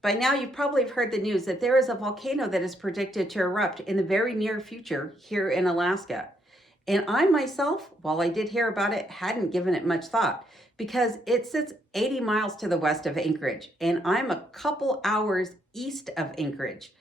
By now, you probably have heard the news that there is a volcano that is predicted to erupt in the very near future here in Alaska. And I myself, while I did hear about it, hadn't given it much thought because it sits 80 miles to the west of Anchorage, and I'm a couple hours east of Anchorage.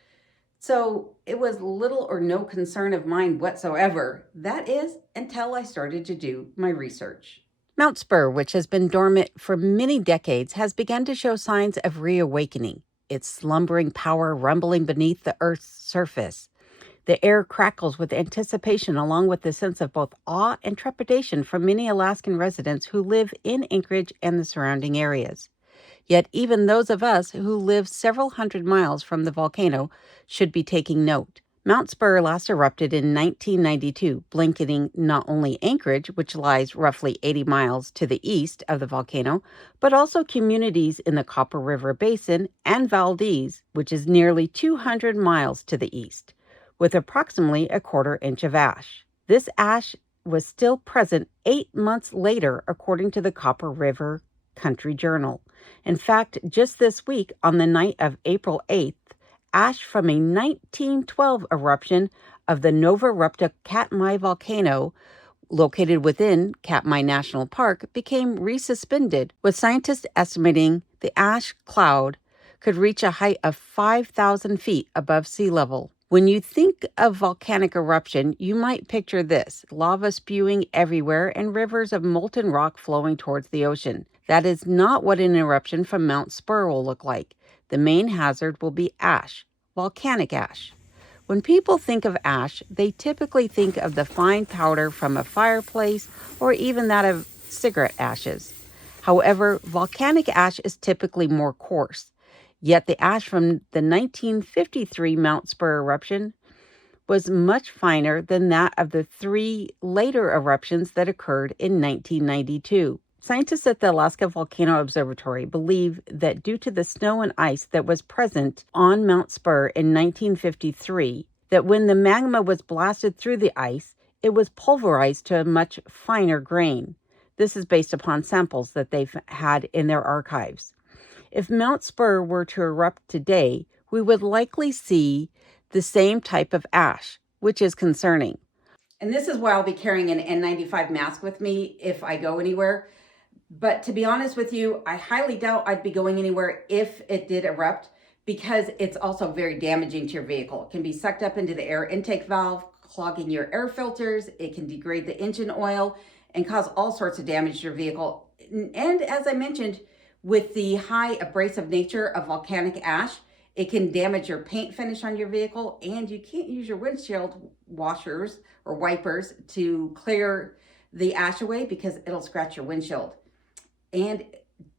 So it was little or no concern of mine whatsoever. That is, until I started to do my research. Mount Spur, which has been dormant for many decades, has begun to show signs of reawakening, its slumbering power rumbling beneath the Earth's surface. The air crackles with anticipation, along with the sense of both awe and trepidation from many Alaskan residents who live in Anchorage and the surrounding areas. Yet, even those of us who live several hundred miles from the volcano should be taking note. Mount Spur last erupted in 1992, blanketing not only Anchorage, which lies roughly 80 miles to the east of the volcano, but also communities in the Copper River Basin and Valdez, which is nearly 200 miles to the east, with approximately a quarter inch of ash. This ash was still present 8 months later, according to the Copper River Country Journal. In fact, just this week, on the night of April 8th, ash from a 1912 eruption of the Nova Rupta Katmai volcano, located within Katmai National Park, became resuspended, with scientists estimating the ash cloud could reach a height of 5,000 feet above sea level. When you think of volcanic eruption, you might picture this: lava spewing everywhere and rivers of molten rock flowing towards the ocean. That is not what an eruption from Mount Spur will look like. The main hazard will be ash, volcanic ash. When people think of ash, they typically think of the fine powder from a fireplace or even that of cigarette ashes. However, volcanic ash is typically more coarse. Yet the ash from the 1953 Mount Spur eruption was much finer than that of the three later eruptions that occurred in 1992. Scientists at the Alaska Volcano Observatory believe that due to the snow and ice that was present on Mount Spur in 1953, that when the magma was blasted through the ice, it was pulverized to a much finer grain. This is based upon samples that they've had in their archives. If Mount Spur were to erupt today, we would likely see the same type of ash, which is concerning. And this is why I'll be carrying an N95 mask with me if I go anywhere. But to be honest with you, I highly doubt I'd be going anywhere if it did erupt, because it's also very damaging to your vehicle. It can be sucked up into the air intake valve, clogging your air filters. It can degrade the engine oil and cause all sorts of damage to your vehicle. And as I mentioned, with the high abrasive nature of volcanic ash, it can damage your paint finish on your vehicle, and you can't use your windshield washers or wipers to clear the ash away because it'll scratch your windshield. And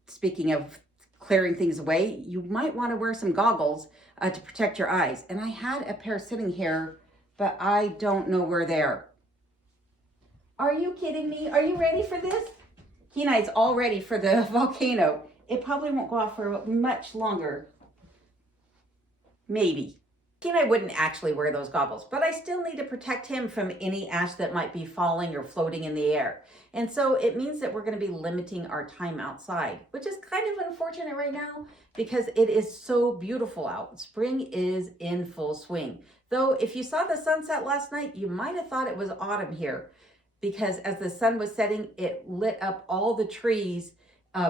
speaking of clearing things away, you might want to wear some goggles to protect your eyes. And I had a pair sitting here, but I don't know where they are. Are you kidding me? Are you ready for this? Kenai's all ready for the volcano. It probably won't go off for much longer. Maybe. Kenai wouldn't actually wear those goggles, but I still need to protect him from any ash that might be falling or floating in the air. And so it means that we're going to be limiting our time outside, which is kind of unfortunate right now because it is so beautiful out. Spring is in full swing. Though if you saw the sunset last night, you might have thought it was autumn here, because as the sun was setting, it lit up all the trees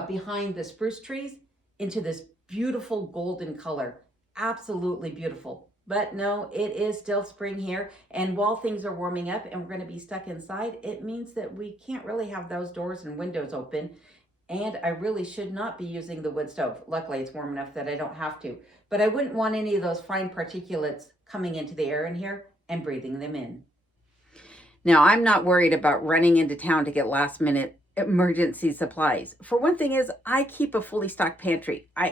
behind the spruce trees into this beautiful golden color. Absolutely beautiful. But no, it is still spring here. And while things are warming up and we're going to be stuck inside, it means that we can't really have those doors and windows open. And I really should not be using the wood stove. Luckily, it's warm enough that I don't have to. But I wouldn't want any of those fine particulates coming into the air in here and breathing them in. Now, I'm not worried about running into town to get last minute emergency supplies. For one thing is, I keep a fully stocked pantry. I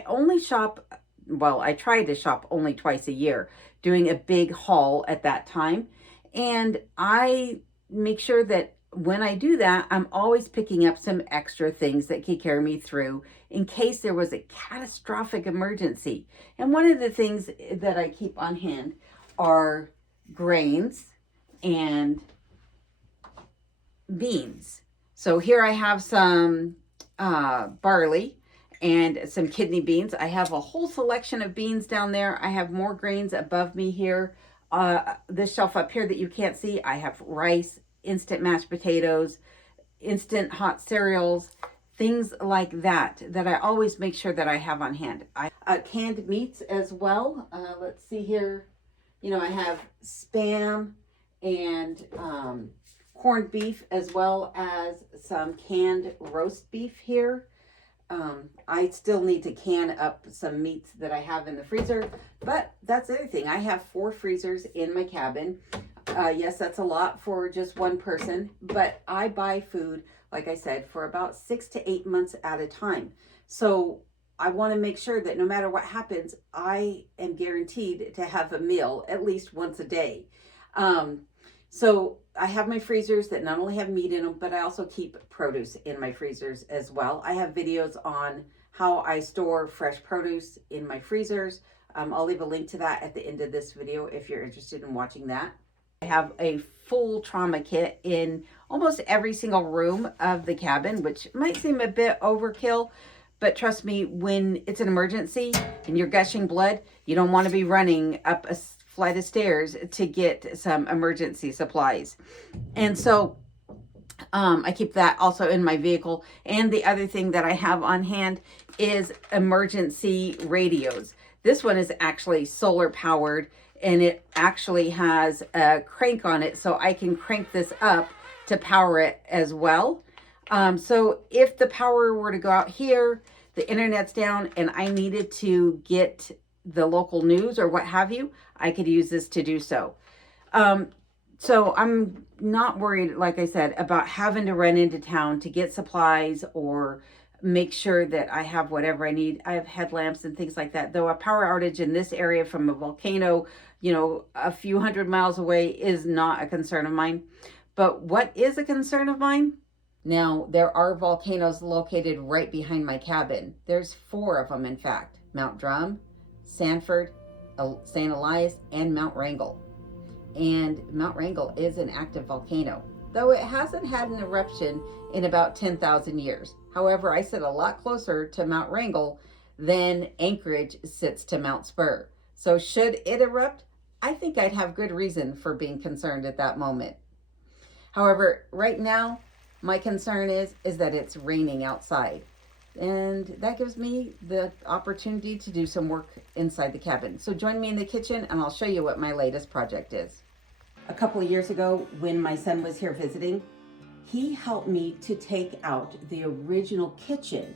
try to shop only twice a year, doing a big haul at that time. And I make sure that when I do that, I'm always picking up some extra things that can carry me through in case there was a catastrophic emergency. And one of the things that I keep on hand are grains and beans. So here I have some barley, and some kidney beans. I have a whole selection of beans down there. I have more grains above me here. This shelf up here that you can't see, I have rice, instant mashed potatoes, instant hot cereals, things like that I always make sure that I have on hand. I canned meats as well. Let's see here. You know, I have Spam and corned beef, as well as some canned roast beef here. I still need to can up some meats that I have in the freezer, but that's the other thing. I have 4 freezers in my cabin. Yes, that's a lot for just one person, but I buy food, like I said, for about 6 to 8 months at a time. So I want to make sure that no matter what happens, I am guaranteed to have a meal at least once a day. So I have my freezers that not only have meat in them, but I also keep produce in my freezers as well. I have videos on how I store fresh produce in my freezers. I'll leave a link to that at the end of this video if you're interested in watching that. I have a full trauma kit in almost every single room of the cabin, which might seem a bit overkill, but trust me, when it's an emergency and you're gushing blood, you don't want to be running up a flight of stairs to get some emergency supplies. And so I keep that also in my vehicle. And the other thing that I have on hand is emergency radios. This one is actually solar powered, and it actually has a crank on it, so I can crank this up to power it as well. So if the power were to go out here, the internet's down, and I needed to get the local news or what have you, I could use this to do so. So I'm not worried, like I said, about having to run into town to get supplies or make sure that I have whatever I need. I have headlamps and things like that. Though a power outage in this area from a volcano, you know, a few hundred miles away is not a concern of mine. But what is a concern of mine? Now, there are volcanoes located right behind my cabin. There's 4 of them, in fact. Mount Drum, Sanford, St. Elias, and Mount Wrangell. And Mount Wrangell is an active volcano, though it hasn't had an eruption in about 10,000 years. However, I sit a lot closer to Mount Wrangell than Anchorage sits to Mount Spur. So should it erupt, I think I'd have good reason for being concerned at that moment. However, right now, my concern is that it's raining outside. And that gives me the opportunity to do some work inside the cabin. So join me in the kitchen and I'll show you what my latest project is. A couple of years ago, when my son was here visiting, he helped me to take out the original kitchen.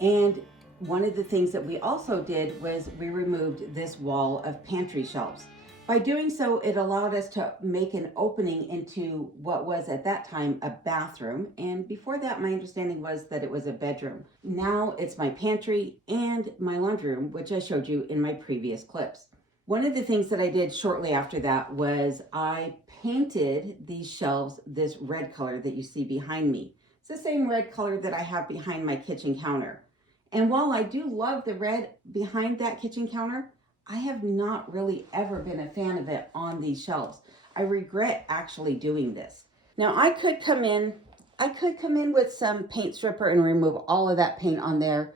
And one of the things that we also did was we removed this wall of pantry shelves. By doing so, it allowed us to make an opening into what was at that time a bathroom. And before that, my understanding was that it was a bedroom. Now it's my pantry and my laundry room, which I showed you in my previous clips. One of the things that I did shortly after that was I painted these shelves this red color that you see behind me. It's the same red color that I have behind my kitchen counter. And while I do love the red behind that kitchen counter, I have not really ever been a fan of it on these shelves. I regret actually doing this. Now I could come in with some paint stripper and remove all of that paint on there.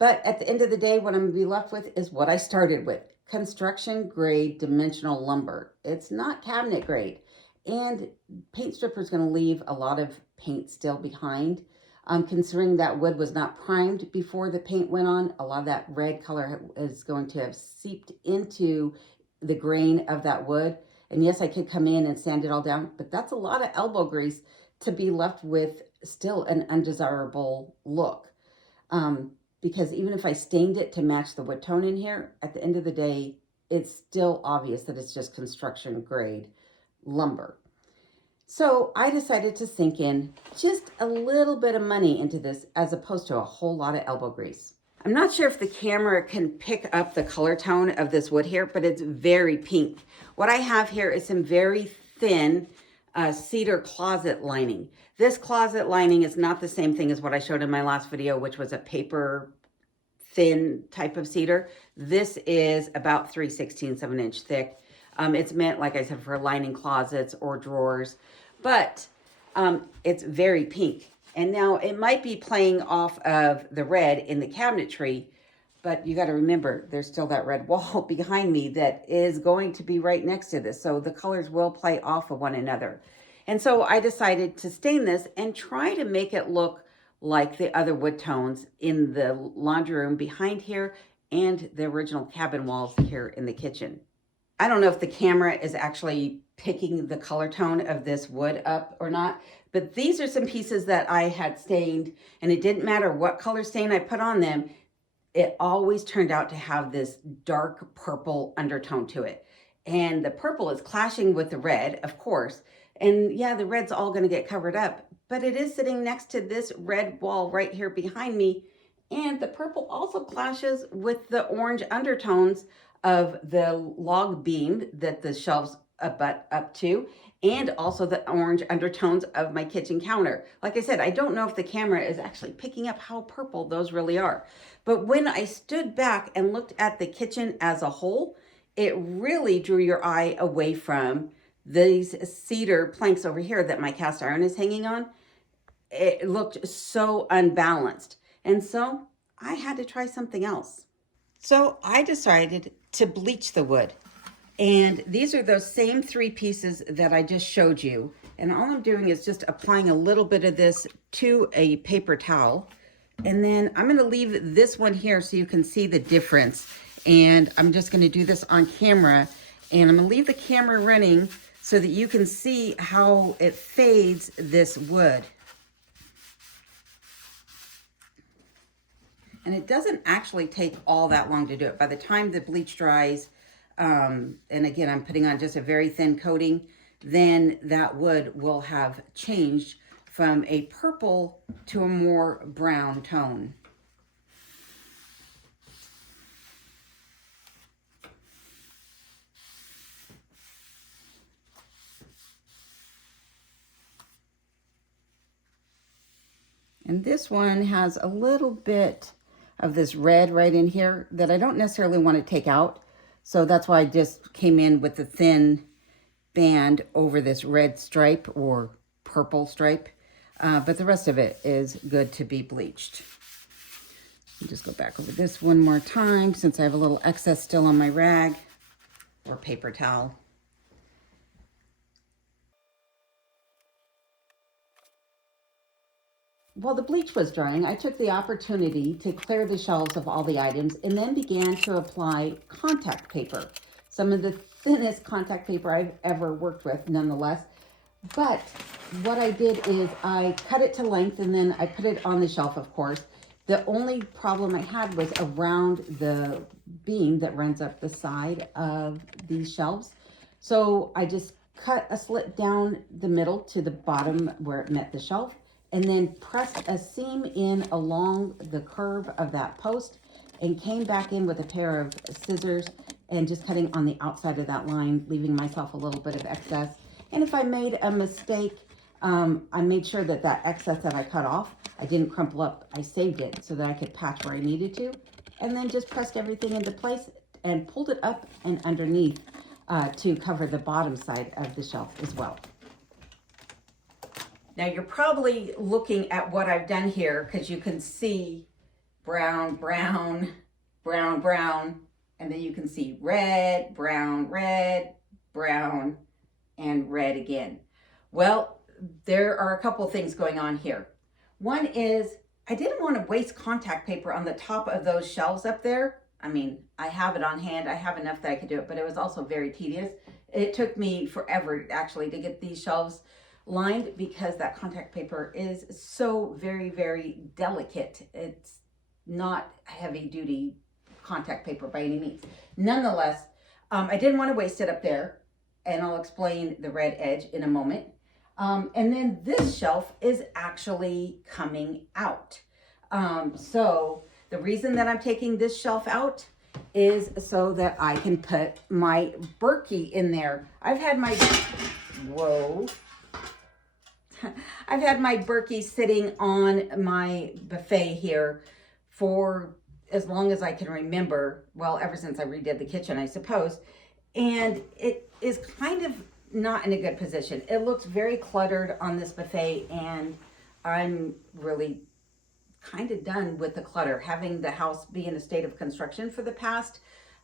But at the end of the day, what I'm gonna be left with is what I started with. Construction grade dimensional lumber. It's not cabinet grade. And paint stripper is gonna leave a lot of paint still behind. Considering that wood was not primed before the paint went on, a lot of that red color is going to have seeped into the grain of that wood. And yes, I could come in and sand it all down, but that's a lot of elbow grease to be left with still an undesirable look. Because even if I stained it to match the wood tone in here, at the end of the day, it's still obvious that it's just construction grade lumber. So I decided to sink in just a little bit of money into this as opposed to a whole lot of elbow grease. I'm not sure if the camera can pick up the color tone of this wood here, but it's very pink. What I have here is some very thin cedar closet lining. This closet lining is not the same thing as what I showed in my last video, which was a paper thin type of cedar. This is about 3/16 of an inch thick. It's meant, like I said, for lining closets or drawers, but it's very pink. And now it might be playing off of the red in the cabinetry, but you got to remember there's still that red wall behind me that is going to be right next to this. So the colors will play off of one another. And so I decided to stain this and try to make it look like the other wood tones in the laundry room behind here and the original cabin walls here in the kitchen. I don't know if the camera is actually picking the color tone of this wood up or not, but these are some pieces that I had stained, and it didn't matter what color stain I put on them, it always turned out to have this dark purple undertone to it. And the purple is clashing with the red, of course, and yeah, the red's all going to get covered up, but it is sitting next to this red wall right here behind me, and the purple also clashes with the orange undertones of the log beam that the shelves butt up to, and also the orange undertones of my kitchen counter. Like I said, I don't know if the camera is actually picking up how purple those really are. But when I stood back and looked at the kitchen as a whole, it really drew your eye away from these cedar planks over here that my cast iron is hanging on. It looked so unbalanced. And so I had to try something else. So I decided to bleach the wood. And these are those same 3 pieces that I just showed you. And all I'm doing is just applying a little bit of this to a paper towel. And then I'm going to leave this one here so you can see the difference. And I'm just going to do this on camera. And I'm going to leave the camera running so that you can see how it fades this wood. And it doesn't actually take all that long to do it. By the time the bleach dries, and again, I'm putting on just a very thin coating, then that wood will have changed from a purple to a more brown tone. And this one has a little bit of this red right in here that I don't necessarily want to take out. So that's why I just came in with the thin band over this red stripe or purple stripe. But the rest of it is good to be bleached. I'll just go back over this one more time since I have a little excess still on my rag or paper towel. While the bleach was drying, I took the opportunity to clear the shelves of all the items and then began to apply contact paper. Some of the thinnest contact paper I've ever worked with, nonetheless. But what I did is I cut it to length and then I put it on the shelf, of course. The only problem I had was around the beam that runs up the side of these shelves. So I just cut a slit down the middle to the bottom where it met the shelf, and then pressed a seam in along the curve of that post and came back in with a pair of scissors and just cutting on the outside of that line, leaving myself a little bit of excess. And if I made a mistake, I made sure that that excess that I cut off, I didn't crumple up. I saved it so that I could patch where I needed to, and then just pressed everything into place and pulled it up and underneath to cover the bottom side of the shelf as well. Now you're probably looking at what I've done here because you can see brown, brown, brown, brown, and then you can see red, brown, and red again. Well, there are a couple things going on here. One is I didn't want to waste contact paper on the top of those shelves up there. I mean, I have it on hand. I have enough that I could do it, but it was also very tedious. It took me forever actually to get these shelves lined because that contact paper is so very, very delicate. It's not heavy duty contact paper by any means. Nonetheless, I didn't want to waste it up there, and I'll explain the red edge in a moment. And then this shelf is actually coming out. So the reason that I'm taking this shelf out is so that I can put my Berkey in there. I've had my Berkey sitting on my buffet here for as long as I can remember. Well, ever since I redid the kitchen, I suppose. And it is kind of not in a good position. It looks very cluttered on this buffet, and I'm really kind of done with the clutter. Having the house be in a state of construction for the past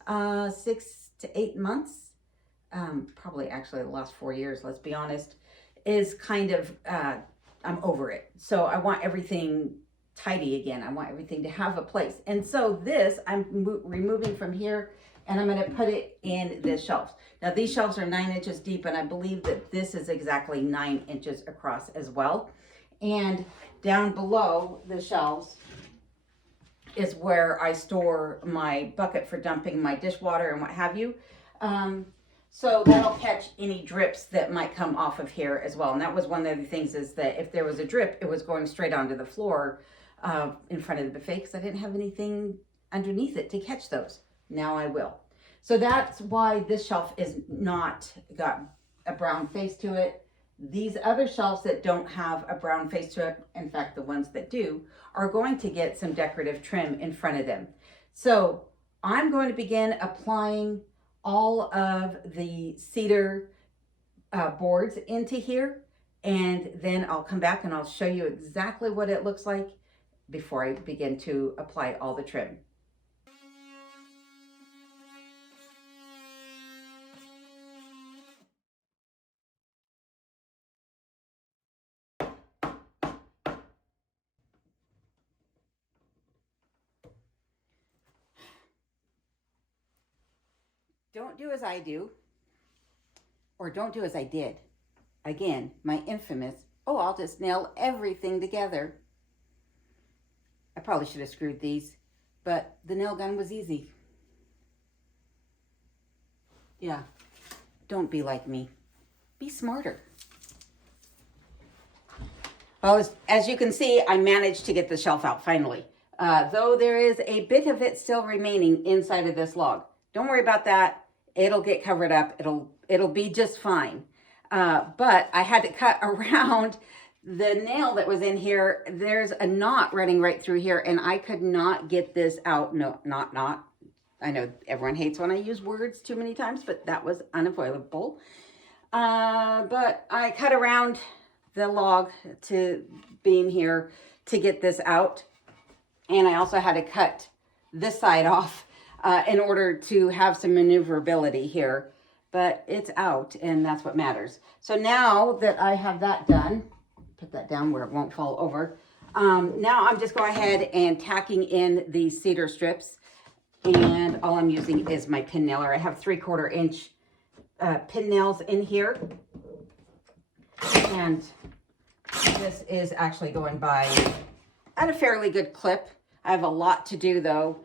6 to 8 months, probably actually the last 4 years, let's be honest, is kind of, I'm over it. So I want everything tidy again. I want everything to have a place. And so this I'm removing from here, and I'm going to put it in the shelves. Now these shelves are 9 inches deep, and I believe that this is exactly 9 inches across as well. And down below the shelves is where I store my bucket for dumping my dishwater and what have you. So that'll catch any drips that might come off of here as well. And that was one of the things, is that if there was a drip, it was going straight onto the floor in front of the buffet, because I didn't have anything underneath it to catch those. Now I will. So that's why this shelf is not got a brown face to it. These other shelves that don't have a brown face to it, in fact, the ones that do, are going to get some decorative trim in front of them. So I'm going to begin applying all of the cedar boards into here, and then I'll come back and I'll show you exactly what it looks like before I begin to apply all the trim. Don't do as I do, or don't do as I did. Again, my infamous, oh, I'll just nail everything together. I probably should have screwed these, but the nail gun was easy. Yeah, don't be like me. Be smarter. Well, as you can see, I managed to get the shelf out finally. Though there is a bit of it still remaining inside of this log. Don't worry about that. It'll get covered up. It'll be just fine. But I had to cut around the nail that was in here. There's a knot running right through here, and I could not get this out. No, not. I know everyone hates when I use words too many times, but that was unavoidable. But I cut around the log to beam here to get this out. And I also had to cut this side off in order to have some maneuverability here. But it's out, and that's what matters. So now that I have that done, put that down where it won't fall over. Now I'm just going ahead and tacking in these cedar strips. And all I'm using is my pin nailer. I have 3/4 inch pin nails in here. And this is actually going by at a fairly good clip. I have a lot to do though.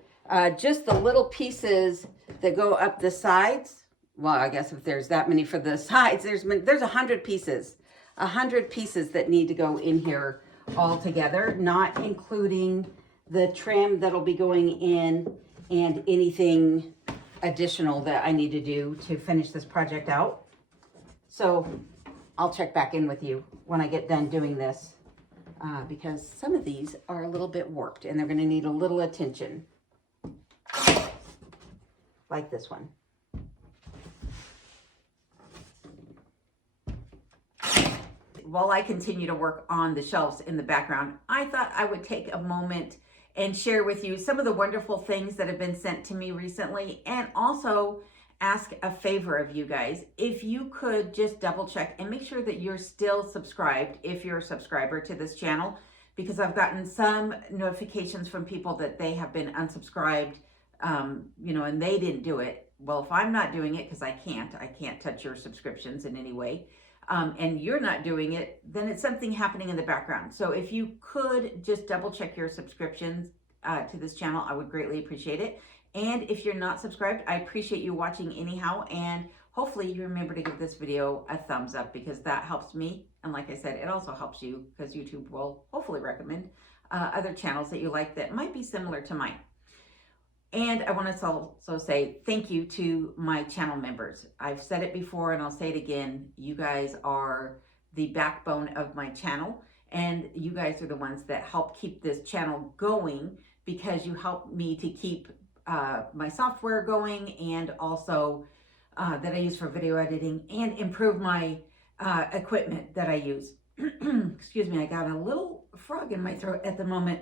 Just the little pieces that go up the sides. Well, I guess if there's that many for the sides, there's 100 pieces. 100 pieces that need to go in here all together, not including the trim that'll be going in and anything additional that I need to do to finish this project out. So I'll check back in with you when I get done doing this, because some of these are a little bit warped and they're going to need a little attention. Like this one. While I continue to work on the shelves in the background, I thought I would take a moment and share with you some of the wonderful things that have been sent to me recently, and also ask a favor of you guys. If you could just double check and make sure that you're still subscribed, if you're a subscriber to this channel, because I've gotten some notifications from people that they have been unsubscribed, and they didn't do it. Well, if I'm not doing it, because I can't touch your subscriptions in any way, and you're not doing it, then it's something happening in the background. So if you could just double check your subscriptions to this channel, I would greatly appreciate it. And if you're not subscribed, I appreciate you watching anyhow. And hopefully you remember to give this video a thumbs up, because that helps me. And like I said, it also helps you, because YouTube will hopefully recommend other channels that you like that might be similar to mine. And I want to also say thank you to my channel members. I've said it before and I'll say it again. You guys are the backbone of my channel, and you guys are the ones that help keep this channel going, because you help me to keep my software going, and also that I use for video editing, and improve my equipment that I use. Excuse me, I got a little frog in my throat at the moment.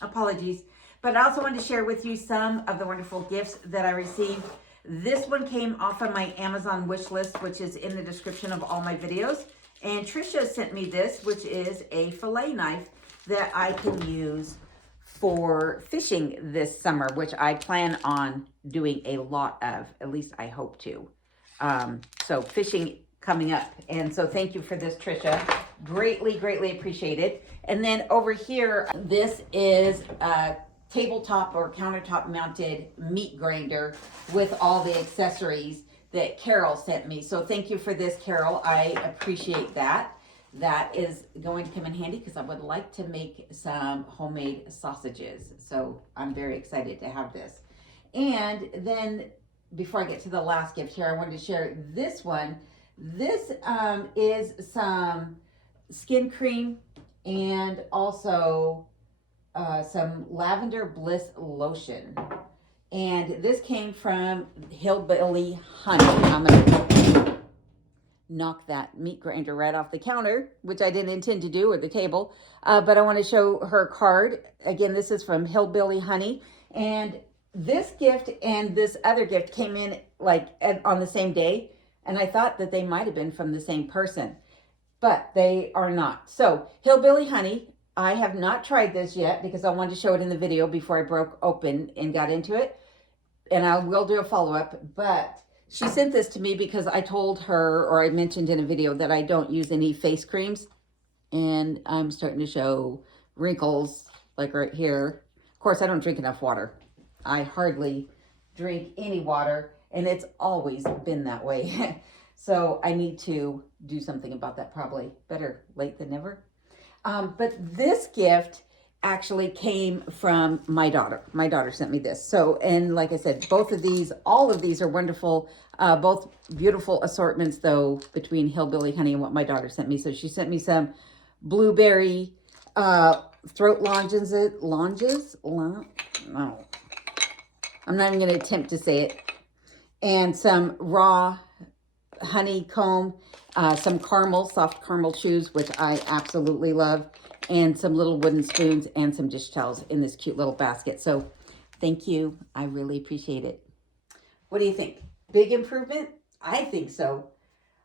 Apologies. But I also wanted to share with you some of the wonderful gifts that I received. This one came off of my Amazon wish list, which is in the description of all my videos. And Trisha sent me this, which is a fillet knife that I can use for fishing this summer, which I plan on doing a lot of. At least I hope to. So fishing coming up. And so thank you for this, Trisha. Greatly, greatly appreciated. And then over here, this is a tabletop or countertop mounted meat grinder with all the accessories that Carol sent me. So thank you for this, Carol. I appreciate that. That is going to come in handy because I would like to make some homemade sausages. So I'm very excited to have this. And then before I get to the last gift here, I wanted to share this one. This is some skin cream and also some Lavender Bliss lotion. And this came from Hillbilly Honey. I'm going to knock that meat grinder right off the counter, which I didn't intend to do, or the table. But I want to show her card. Again, this is from Hillbilly Honey. And this gift and this other gift came in like on the same day. And I thought that they might have been from the same person, but they are not. So Hillbilly Honey, I have not tried this yet because I wanted to show it in the video before I broke open and got into it. And I will do a follow-up, but she sent this to me because I told her, or I mentioned in a video, that I don't use any face creams. And I'm starting to show wrinkles like right here. Of course, I don't drink enough water. I hardly drink any water. And it's always been that way. So I need to do something about that, probably. Better late than never. But this gift actually came from my daughter. My daughter sent me this. So, and like I said, both of these, all of these are wonderful. Both beautiful assortments, though, between Hillbilly Honey and what my daughter sent me. So she sent me some blueberry throat lozenges. No. I'm not even going to attempt to say it. And some raw honeycomb, some caramel, soft caramel chews, which I absolutely love, and some little wooden spoons and some dish towels in this cute little basket. So thank you. I really appreciate it. What do you think? Big improvement? I think so.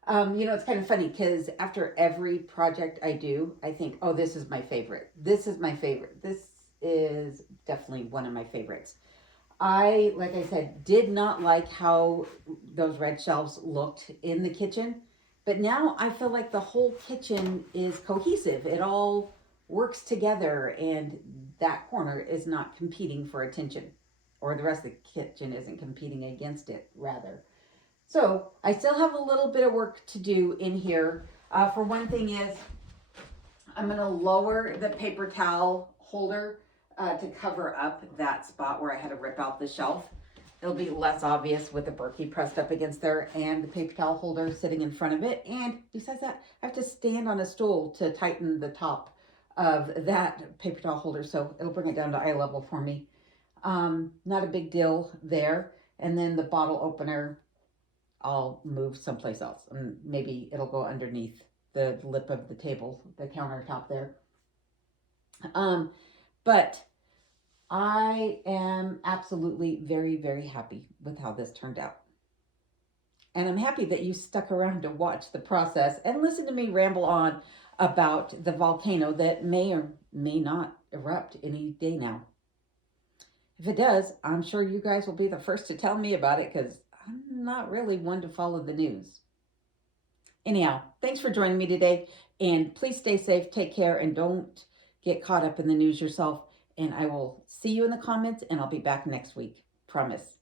You know, it's kind of funny because after every project I do, I think, oh, this is my favorite. This is my favorite. This is definitely one of my favorites. I, like I said, did not like how those red shelves looked in the kitchen, but now I feel like the whole kitchen is cohesive. It all works together, and that corner is not competing for attention, or the rest of the kitchen isn't competing against it, rather. So I still have a little bit of work to do in here. For one thing is, I'm going to lower the paper towel holder to cover up that spot where I had to rip out the shelf. It'll be less obvious with the Berkey pressed up against there and the paper towel holder sitting in front of it. And besides that, I have to stand on a stool to tighten the top of that paper towel holder. So it'll bring it down to eye level for me. Not a big deal there. And then the bottle opener, I'll move someplace else. Maybe it'll go underneath the lip of the table, the countertop there. But I am absolutely very, very happy with how this turned out. And I'm happy that you stuck around to watch the process and listen to me ramble on about the volcano that may or may not erupt any day now. If it does, I'm sure you guys will be the first to tell me about it because I'm not really one to follow the news. Anyhow, thanks for joining me today. And please stay safe, take care, and don't get caught up in the news yourself. And I will see you in the comments, and I'll be back next week. Promise.